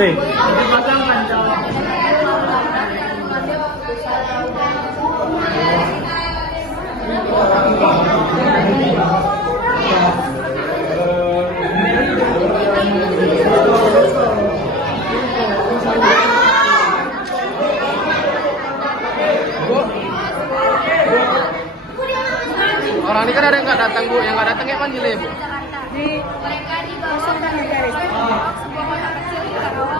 Wih. Orang ini kan ada yang nggak datang Bu, yang nggak datang ya mana Bu? Di mereka di bawah dan dari sebuah kota kecil di Karawang.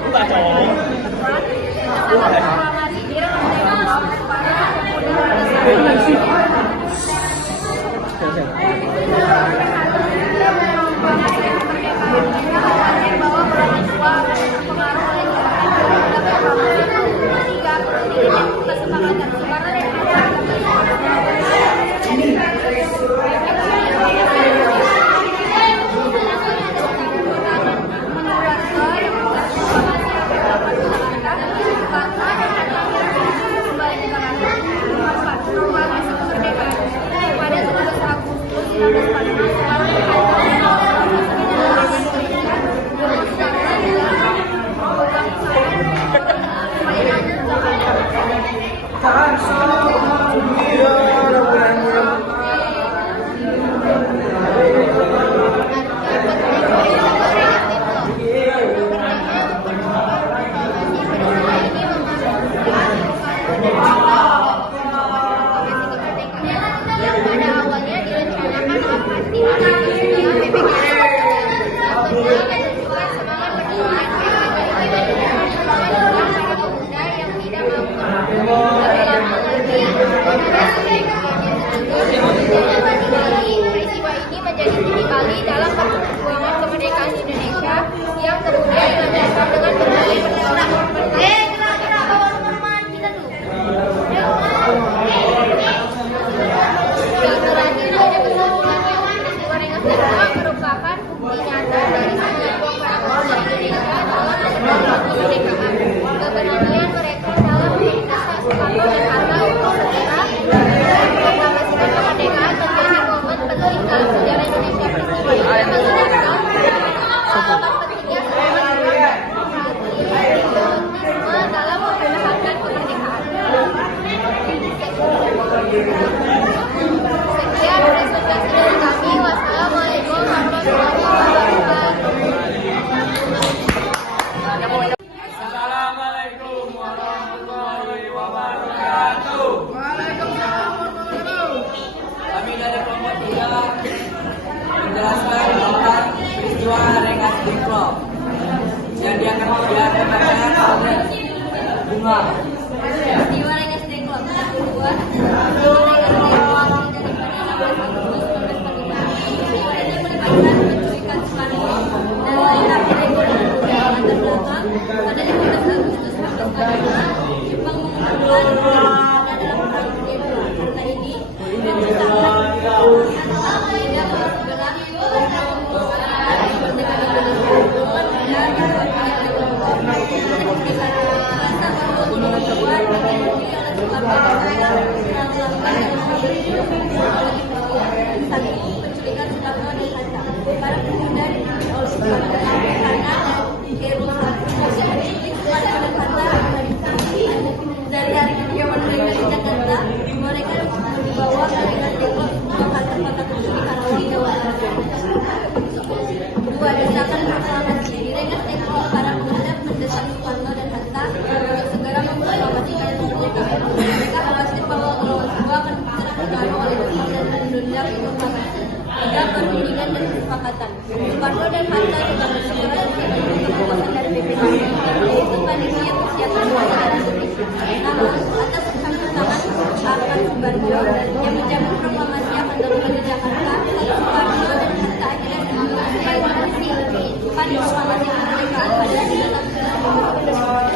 Peristiwa ini menjadi titik balik dalam perjuangan kemerdekaan Indonesia yang kemudian dilanjutkan dengan berbagai merupakan bukti nyata dari semangat para pemuda Indonesia dalam memperjuangkan kemerdekaan, keberanian mereka dalam mengindah Soekarno dan Hatta untuk segera mengproklamasikan kemerdekaan menjadi momen penting dalam sejarah Indonesia. Peristiwa ini mengingatkan betapa pentingnya semua dalam memperjuangkan kemerdekaan. Sekian presentasi dari kami. Wassalamualaikum warahmatullahi wabarakatuh. Assalamualaikum warahmatullahi wabarakatuh. Kami dari kelompok 3 menjelaskan tentang peristiwa Rengas Dengklok yang diakan dibacakan oleh Bunga. Peristiwa Rengas Dengklok yang kedua, dari hari kediaman mereka di Jakarta, mereka dibawa ke Rengas Dengklok ke kota kecil di Karawang, Jawa Barat. Dua desakan proklamasi di Rengas Dengklok, para pemuda mendesak Soekarno dan Hatta untuk segera memproklamasikan kemerdekaan. Mereka khawatir bahwa Pulau Jawa akan terpengaruh oleh Jepang dan menunda proklamasi. Tiga, perundingan dan kesepakatan. Soekarno dan Hatta juga bersepakat untuk keputusan dari PBB, yaitu panitia persiapan negara. Namun, atas kesamaan Pak Subarjo yang menjamin proklamasi akan dilakukan di Jakarta, Soekarno dan Hatta akhirnya sepakat proklamasi kemerdekaan pada 9 Agustus. Soekarno dan Hatta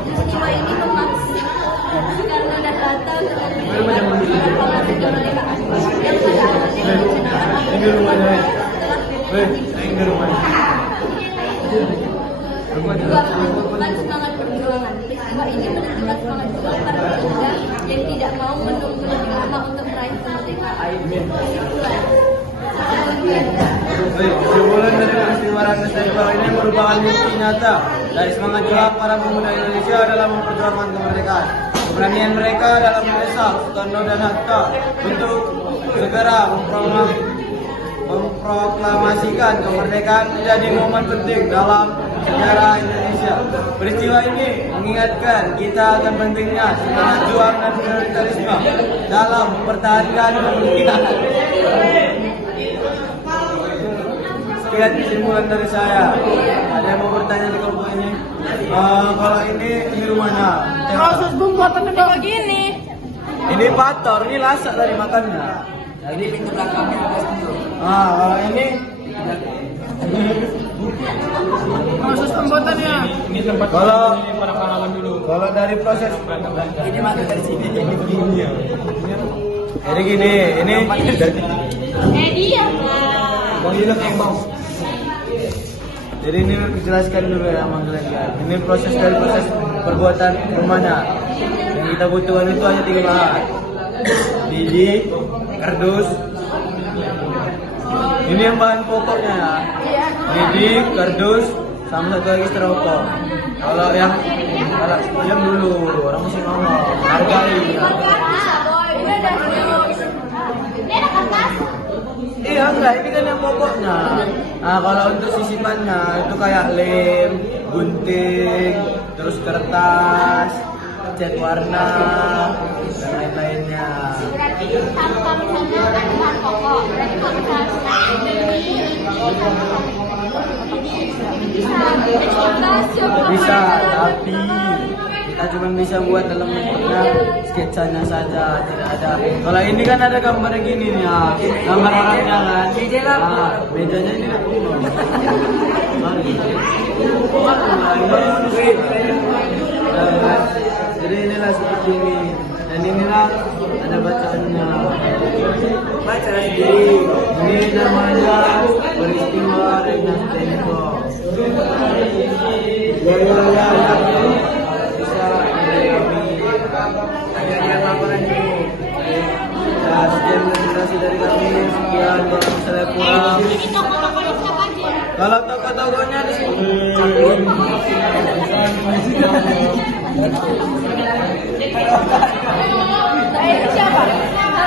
peristiwa ini memaksa Soekarno dan Hatta yang pada akhirnya muda yang tidak mau menunggu lebih lama untuk meraih kemerdekaan. Kesimpulan. Kesimpulan dari peristiwa Ratna Sarumpait ini merupakan bukti nyata dari semangat juang para pemuda Indonesia dalam memperjuangkan kemerdekaan. Keberanian mereka dalam mendesak Soekarno dan Hatta untuk segera memproklamasikan kemerdekaan menjadi momen penting dalam sejarah Indonesia. Peristiwa ini mengingatkan kita akan pentingnya semangat juang dan militerisme dalam mempertahankan kemerdekaan. Sekian kesimpulan dari saya. Ada yang mau bertanya di kelompok ini? Kalau ini mana? Proses pembuatannya begini. Ini pator, ini lasak dari makannya. Ini pintu belakangnya ada pintu. Kalau ini Proses pembuatannya. Ini tempat para pahlawan dulu. kalau dari proses Ini masuk dari sini. jadi gini, ini Dia jadi ini dijelaskan dulu ya Mang Glenn. Ini proses perbuatan rumahnya. Yang kita butuhkan itu hanya 3 bahan. Biji, kardus. Ini yang bahan pokoknya ya. Biji, kardus, sama satu lagi styrofoam. Kalau diam dulu, orang mesti ngomong. Hargai. Iya enggak, ini kan yang pokoknya. Nah kalau untuk sisipannya itu kayak lem, gunting, terus kertas, cat warna, dan lain-lainnya. berarti tanpa misalnya ada bahan pokok, berarti kalau misalnya Bisa, tapi kita cuma bisa buat dalam bentuknya sketsanya saja, tidak ada. Kalau ini kan ada gambar gini nih ya, gambar orangnya kan. Nah, bedanya ini. Jadi inilah seperti ini. Dan inilah ada bacaannya. Baca sendiri. Ini namanya peristiwa Rengas Dengklok. Ya. Bisa dari kami. Ada apa lagi? Ya, sekian presentasi dari kami. Sekian kalau misalnya kurang. Kalau toko-tokonya di sini.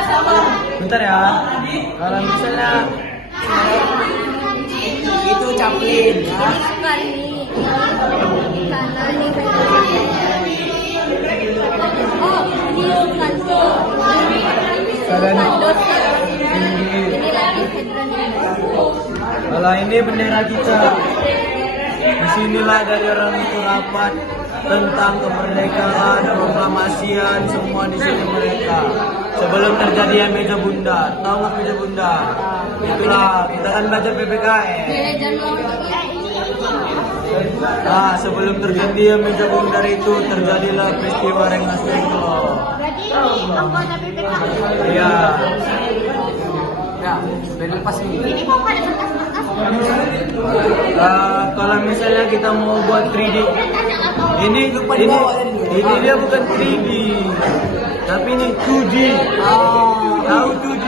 siapa? Bentar ya. Kalau misalnya Itu Chaplin. Bukan ini. Karena ini oh, ini bukan ini lagi kalau ini bendera kita. Disinilah dari orang itu rapat tentang kemerdekaan dan proklamasian semua di sini mereka. Sebelum terjadi yang meja bundar, tahu nggak meja bundar? Itulah kita kan baca PPKN. Nah, sebelum terjadi yang meja bundar itu terjadilah peristiwa Rengas Dengklok. Berarti ini anggota PPKN. Iya. Ya, udah lepas ini. Ini kok pada kertas-kertas? Kalau misalnya kita mau buat 3D, ini dia bukan 3D, tapi ini 2D. Tahu 2D?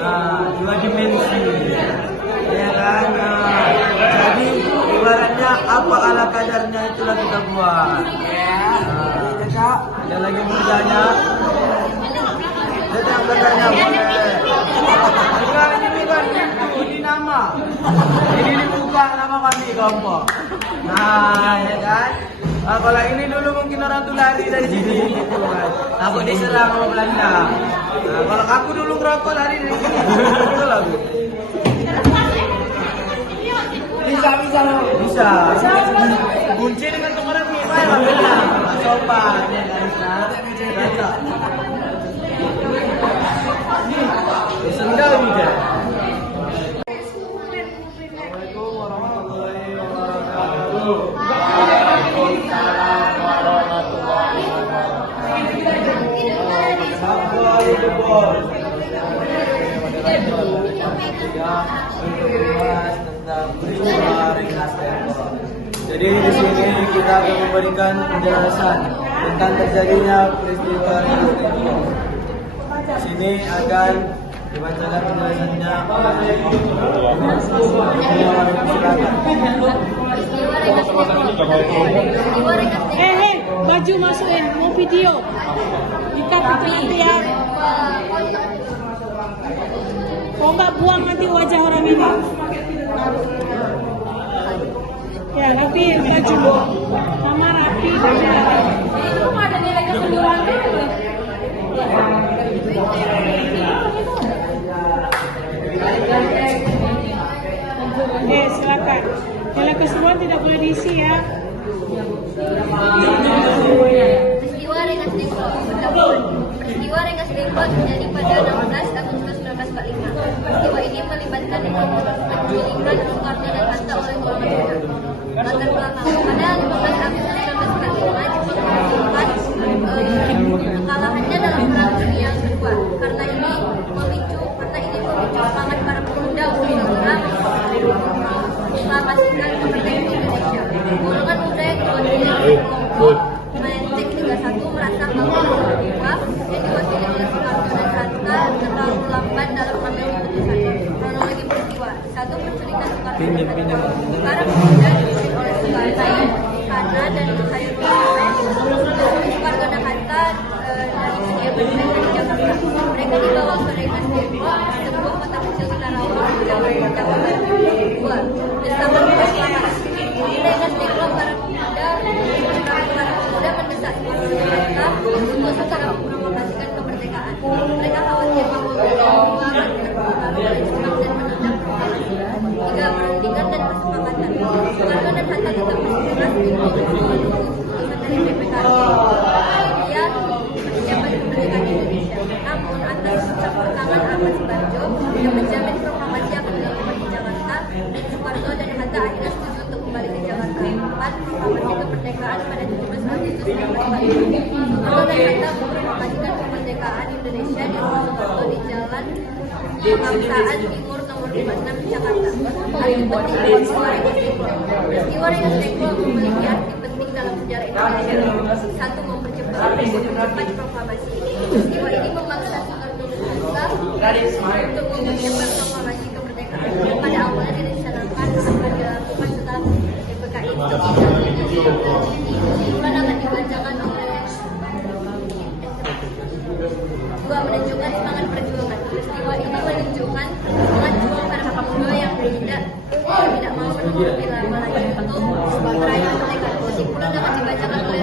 Nah, 2 dimensi. Ya kan? Nah, jadi ibaratnya apa ala kadarnya itulah kita buat. Nah, ada lagi bertanya? Ada yang bertanya boleh. Bukan, ini bukan ini nama. Ini dibuka nama kami kelompok. Nah, ya kan? Kalau ini dulu mungkin orang tuh lari dari sini gitu kan. Aku diserang sama Belanda. Nah, kalau aku dulu ngerokok lari dari sini. Betul aku. Bisa. Kunci dengan kemarin gimana beda? Coba ya kan. Sendal juga. Assalamualaikum warahmatullahi wabarakatuh. Waalaikumsalam warahmatullahi wabarakatuh. Jadi di sini kita akan memberikan penjelasan tentang terjadinya peristiwa Rengas Dengklok. Sini akan dibacakan penjelasannya oleh silakan. Baju masukin, mau video. Ikat itu nanti ya. Kau nggak buang nanti wajah orang ini. Ya, rapi baju. Sama rapi. Itu ada nilai keseluruhan dulu. Silakan. Kalau keseruan tidak boleh diisi ya. Peristiwa Rengas Dengklok berlabuhan. Peristiwa Rengas Dengklok terjadi pada 16 Agustus 1945. Peristiwa ini melibatkan penculikan Soekarno dan Hatta oleh golongan muda. Latar belakang pada 15 Agustus 1945 kekalahannya dalam Perang Dunia Kedua. Karena ini memicu semangat para pemuda untuk mengaplikasikan kemerdekaan Indonesia. Golongan muda yang diwakili kelompok Menteng 31 merasa bahwa Papua yang diwakili oleh Soekarno dan Hatta terlalu lambat dalam mengambil keputusan. Kronologi peristiwa: 1. Penculikan Soekarno dan Hatta. Para pemuda diculik oleh Soekarno karena dan Soekarno dan Hatta dari kediaman mereka di Jakarta. Mereka dibawa ke Rengas Dengklok, sebuah kota kecil di Karawang, Jakarta. 2. Desakan proklamasi. Di Rengas Dengklok, para pemuda mendesak mereka untuk segera memproklamasikan kemerdekaan. Mereka khawatir bahwa Papua akan terpengaruh oleh Jepang dan menunda proklamasi. 3. Perundingan dan kesepakatan. Soekarno dan Hatta tetap bersikeras untuk menunggu keputusan dari PPKI. Dia menjabat kemerdekaan Indonesia. Namun atas campur tangan Ahmad Subarjo yang menjamin proklamasi akan dilakukan di Jakarta, dan Soekarno dan Hatta akhirnya setuju untuk kembali ke Jakarta. 4. Proklamasi kemerdekaan pada 17 Agustus 1945. Soekarno dan Hatta memproklamasikan kemerdekaan Indonesia di rumah Soekarno di Jalan Kebangsaan Timur nomor 56 Jakarta. Arti penting peristiwa Rengas Dengklok. Peristiwa Rengas Dengklok memiliki arti penting dalam sejarah Indonesia. 1. Mempercepat proklamasi. Peristiwa ini memaksa Soekarno dan Hatta untuk mempercepat proklamasi kemerdekaan. Pada awalnya direncanakan akan dilakukan setelah PPKI bulan akan dibacakan oleh 2. Menunjukkan semangat perjuangan. Peristiwa ini menunjukkan semangat juang para pemuda yang tidak mau menunggu lama lagi untuk meraih kemerdekaan. Kesimpulan akan dibacakan oleh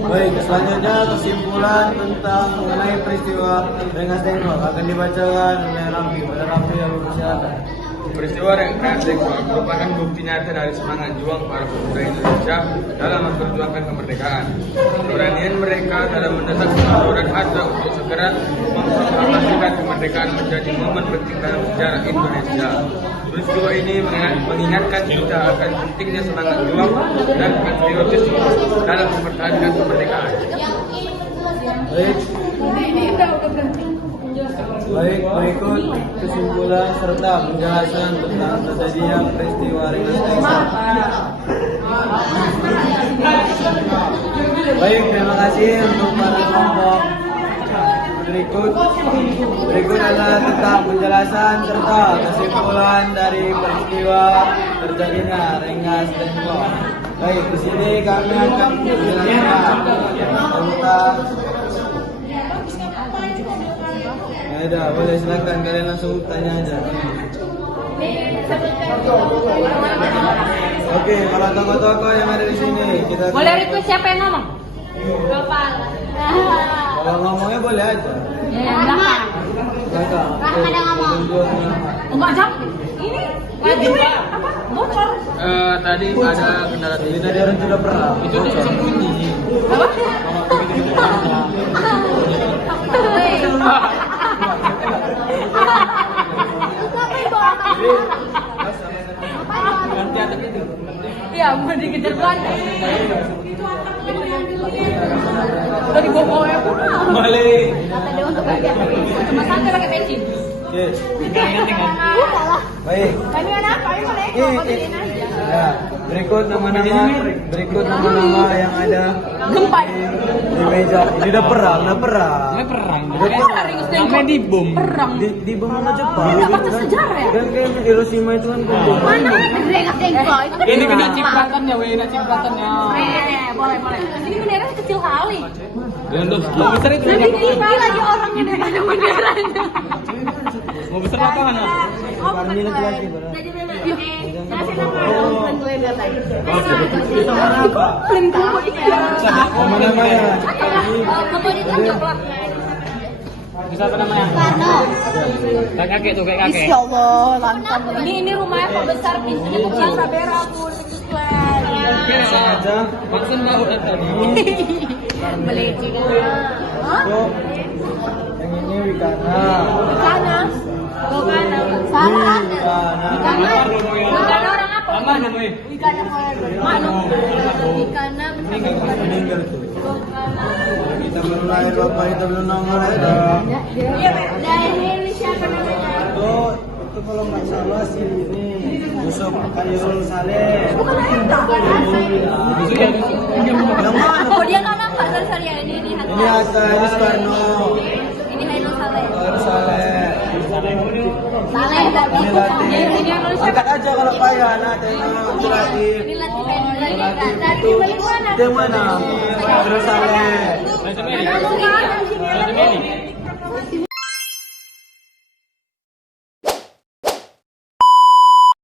Baik, selanjutnya kesimpulan tentang mengenai peristiwa Rengas Dengklok akan dibacakan oleh Rambi. Pada Rambi yang silakan. Peristiwa Rengas Dengklok merupakan bukti nyata dari semangat juang para pemuda Indonesia dalam memperjuangkan kemerdekaan. Keberanian mereka dalam mendesak Soekarno dan Hatta untuk segera memproklamasikan kemerdekaan menjadi momen penting dalam sejarah Indonesia. Peristiwa ini mengingatkan kita akan pentingnya semangat juang dan patriotisme dalam mempertahankan kemerdekaan. Baik, berikut kesimpulan serta penjelasan tentang terjadinya peristiwa Rengas Dengklok. Baik, terima kasih untuk para kelompok. Berikut adalah tentang penjelasan serta kesimpulan dari peristiwa terjadinya Rengas Dengklok. Baik, di sini kami akan menjelaskan tentang. Ya, boleh silakan kalian langsung tanya aja. Oke, kalau tokoh-tokoh yang ada di sini kita Boleh request siapa yang ngomong? Bapak. kalau ngomongnya boleh aja. Belakang. Kakak. Ada ngomong. Enggak jam. Ini apa? Bocor. Tadi ada kendala Jadi tadi orang sudah pernah. itu sembunyi. Apa? Ya, mau dikejar belanda. Udah dibawa ya, Bu. Balik. Kata dia untuk kerja. Cuma santai pakai peci. Yes. Baik. Kami ada apa? Ayo, boleh. Kau aja. Ya, berikut nama-nama yang ada Gempa. di meja. Ini udah perang. Namanya di bom. Perang. Di bom sama Jepang. Ini nggak baca sejarah ya? Kan kayak Hiroshima itu kan bom. Mana ada tengkok? Ini kena cipratannya, kena cipratannya. Boleh. Ini benderanya kecil kali. Untuk mau besar itu. Lebih tinggi lagi orangnya daripada benderanya. Mau besar lapangan ya? Ini laki-laki, Bro. Kasih nama gue lihat aja. Itu mana apa? Nama-namanya. Foto ditunjuk lah. Bisa apa namanya? Karno. Kayak kakek tuh, kayak kakek. Ya Allah, lantang. Ini rumahnya kok besar, pintunya buka sabera aku iklan. Sengaja. Maksud bau tadi. Beli juga. Hah? Tuh. Yang ini Wikana. Sana. Sana. Sana. Wikana. Wikana orang apa? Apa namanya? Wikana mana? Wikana. Meninggal tuh. Wikana. Kita belum lahir, Bapak kita belum nongol ada. Iya, dari ini siapa namanya? Tuh, itu kalau nggak salah sih ini Yusuf Khairul Saleh. Bukan Hatta. Yang mana? Oh, dia nggak nampak dari saya ini Hatta. Ini Hatta, ini Soekarno. Ini Hairul Saleh. Khairul Saleh. Saleh tadi. Ini yang nulis Angkat aja kalau payah, anak itu lagi. Ini Latif Hairul Saleh. Dari mana? Itu yang mana? Khairul Saleh. Macam ini. Kamu mana sih?